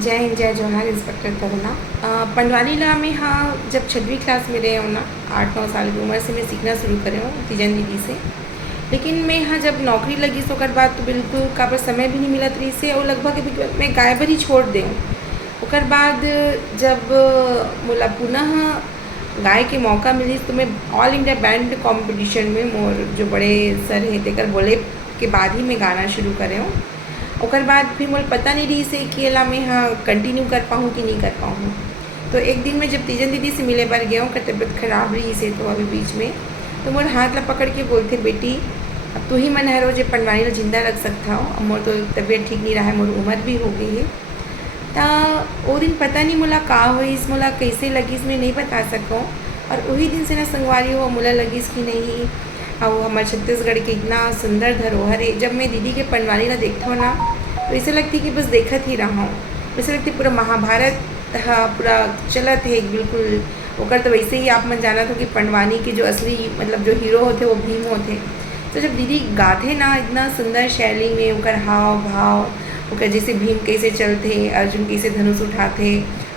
जय हिंद जय जोहार इंस्पेक्टर तरुणा। पंडवानी ला में हाँ जब 6वीं क्लास में रहे हूँ ना, 8-9 साल की उम्र से मैं सीखना शुरू करे हूँ तीजन दीदी से। लेकिन मैं हाँ जब नौकरी लगी तो ओकर बाद तो बिल्कुल का पर समय भी नहीं मिलत रही से और लगभग अभी मैं गाय भर ही छोड़ दे हूँ। ओकर बाद जब मोला पुनः गाय के मौका मिली तो मैं ऑल इंडिया बैंड कंपटीशन में मोर जो बड़े सर हैं तेकर बोले के बाद ही मैं गाना शुरू करे हूँ। ओकर बाद फिर मोल पता नहीं रही से कि एला मैं हाँ कंटिन्यू कर पाऊँ कि नहीं कर पाऊँ। तो एक दिन मैं जब तीजन दीदी से मिले बार गया हूँ का तबीयत खराब रही से तो अभी बीच में तो मोर हाथ ला पकड़ के बोलते बेटी अब तू ही मन है रोज पंडवानी ला जिंदा रख सकता हो। अब मोर तो तबीयत ठीक नहीं रहा है, मोर उम्र भी हो गई है। तो वो दिन पता नहीं मोला का होइस, मोला कैसे लगिस मैं नहीं बता सकूँ। और वही दिन से ना संगवारी हो मोला लगिस कि नहीं और हमारे छत्तीसगढ़ के इतना सुंदर धरोहर है। जब मैं दीदी के पंडवानी ला देखता हूँ ना तो ऐसे लगती कि बस देखत ही रहा हूँ। ऐसे लगती पूरा महाभारत हाँ पूरा चलत है बिल्कुल। ओकर तो वैसे ही आप मन जाना हो कि पंडवानी के जो असली मतलब जो हीरो होते वो भीम होते। तो जब दीदी गाते ना इतना सुंदर शैली में ओकर हाव भाव, ओकर जैसे भीम कैसे चलते, अर्जुन कैसे धनुष उठाते,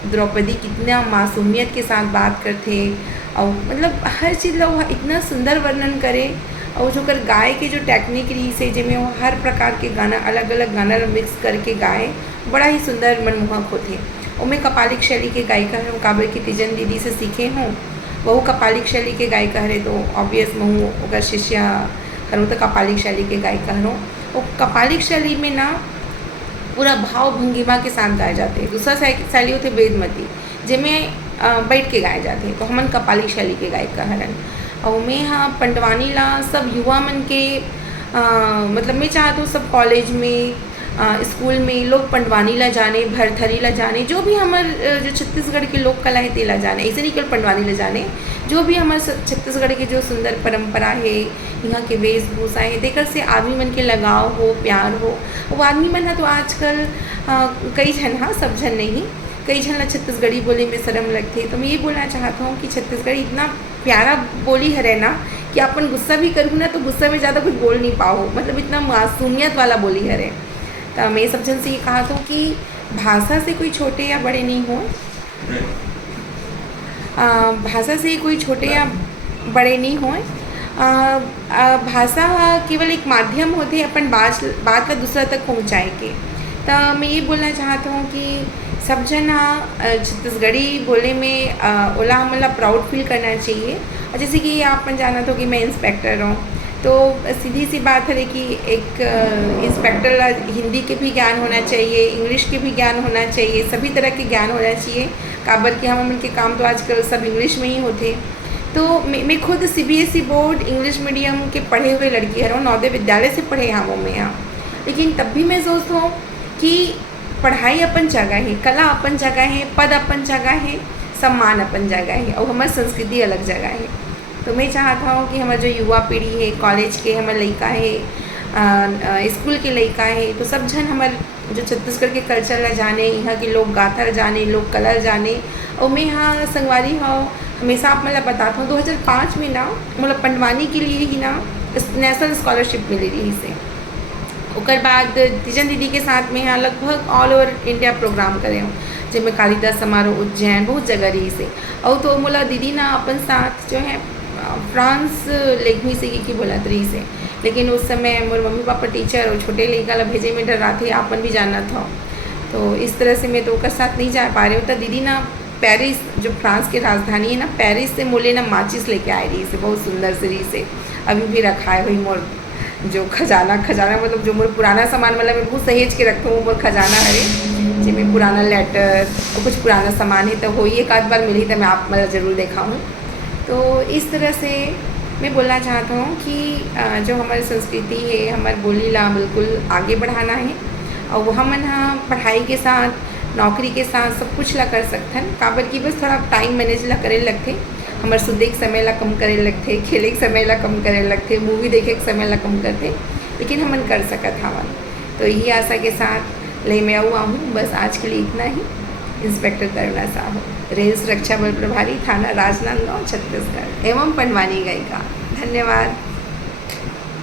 द्रौपदी कितना मासूमियत के साथ बात करते और मतलब हर चीज़ लोग इतना सुंदर वर्णन करे। और जो कर गाय के जो टेक्निक रही से जिसमें वो हर प्रकार के गाना अलग अलग गाना मिक्स करके गाए बड़ा ही सुंदर मनमोहक होते। और मैं कपालिक शैली के गायिका हूँ, काबर की तीजन दीदी से सीखे हूँ। वह कपालिक शैली के गायिका रहे तो ऑब्वियस मैं ओकर शिष्या हूँ तो कपालिक शैली के गायिका हूँ। वो कपालिक शैली में ना पूरा भाव भंगिमा के साथ गाए जाते हैं। दूसरा शैली होते वेदमती जिसमें बैठ के गाए जाते हैं, तो हमन कपालिक शैली के गायिका हरन। और मैं हाँ पंडवानी ला सब युवा मन के मतलब मैं चाहती हूँ सब कॉलेज में स्कूल में लोग पंडवानी ला जाने, भरथरी ला जाने, जो भी हमारे जो छत्तीसगढ़ के लोक कला है ते ला जाने। ऐसे नहीं केवल पंडवानी ला जाने, जो भी हमारे छत्तीसगढ़ की जो सुंदर परंपरा है, यहाँ के वेशभूषा है देकर से आदमी मन के लगाव हो, प्यार हो। वो आदमी मन है तो आजकल कई जन हाँ सब जन नहीं, कई जन छत्तीसगढ़ी बोले में शर्म लगती है। तो मैं ये बोलना चाहता हूँ कि छत्तीसगढ़ी इतना प्यारा बोली है ना कि अपन गुस्सा भी करूँ ना तो गुस्सा में ज़्यादा कुछ बोल नहीं पाओ, मतलब इतना मासूमियत वाला बोली है। तो मैं सब जन से ये कहा था कि भाषा से कोई छोटे या बड़े नहीं हो, भाषा से कोई छोटे या बड़े नहीं हो। भाषा केवल एक माध्यम होते है अपन बात का दूसरा तक पहुँचाए के। तो मैं ये बोलना चाहता हूँ कि सब जन छत्तीसगढ़ी बोले में ओला हमला प्राउड फील करना चाहिए। और जैसे कि आप मन जाना तो कि मैं इंस्पेक्टर हूँ तो सीधी सी बात है कि एक इंस्पेक्टर हिंदी के भी ज्ञान होना चाहिए, इंग्लिश के भी ज्ञान होना चाहिए, सभी तरह के ज्ञान होना चाहिए। काबर कि हम उनके काम तो आजकल सब इंग्लिश में ही होते। तो मैं खुद CBSE बोर्ड इंग्लिश मीडियम के पढ़े हुए लड़की है, नवोदय विद्यालय से पढ़े यहाँ में यहाँ। लेकिन तब भी मैं सोचता हूँ कि पढ़ाई अपन जगह है, कला अपन जगह है, पद अपन जगह है, सम्मान अपन जगह है और हमारी संस्कृति अलग जगह है। तो मैं चाहता हूँ कि हमारे जो युवा पीढ़ी है, कॉलेज के हमारे लड़का है, स्कूल के लड़का है, तो सब जन हमारे जो छत्तीसगढ़ के कल्चर ला जाने, यहाँ के लोग गाथा जाने, लोग कला जाने। और मैं यहाँ संगवारी हूँ हमेशा आप मतलब बताता हूँ 2005 में ना मतलब पंडवानी के लिए ही ना नेशनल स्कॉलरशिप मिली रही से। ओकर बाद तीजन दीदी के साथ में यहाँ लगभग ऑल ओवर इंडिया प्रोग्राम करे हूँ, जिसमें कालिदास समारोह उज्जैन बहुत जगह रही से। और तो मोला दीदी ना अपन साथ जो है फ्रांस लेखमी से की बोला रही से। लेकिन उस समय मोर मम्मी पापा टीचर और छोटे लड़का ला भेजे में डर रहा थे, आपन भी जाना था। तो इस तरह से मैं तो उसके साथ नहीं जा पा रही हूँ। तो दीदी ना पेरिस जो फ्रांस की राजधानी है ना, पेरिस से मोले ना माचिस लेके आए रही से, बहुत सुंदर से रही से। अभी भी रखा है वही मोर जो खजाना मतलब जो मोर पुराना सामान मतलब मैं बहुत सहेज के रखता हूँ, मोर खजाना है जिसमें पुराना लेटर और कुछ पुराना सामान है। तो वही एक आध बार मिली तो मैं आप मतलब ज़रूर देखा हूँ। तो इस तरह से मैं बोलना चाहता हूँ कि जो हमारी संस्कृति है, हमारी बोली ला बिल्कुल आगे बढ़ाना है। और वो हम हाँ पढ़ाई के साथ नौकरी के साथ सब कुछ ला कर सकते हैं। काबर की बस थोड़ा टाइम मैनेज ला करे लगते, हमारे सुधे के समय ला कम करे लगते, खेले के समय ला कम करे लगते, मूवी देखे के समय ला कम करते, लेकिन हमन कर सकत हवन। तो यही आशा के साथ ले मैं आऊँ बस आज के लिए इतना ही। इंस्पेक्टर तरुणा साहू, रेल सुरक्षा बल प्रभारी, थाना राजनांदगांव, छत्तीसगढ़ एवं पंडवानी गायिका। धन्यवाद।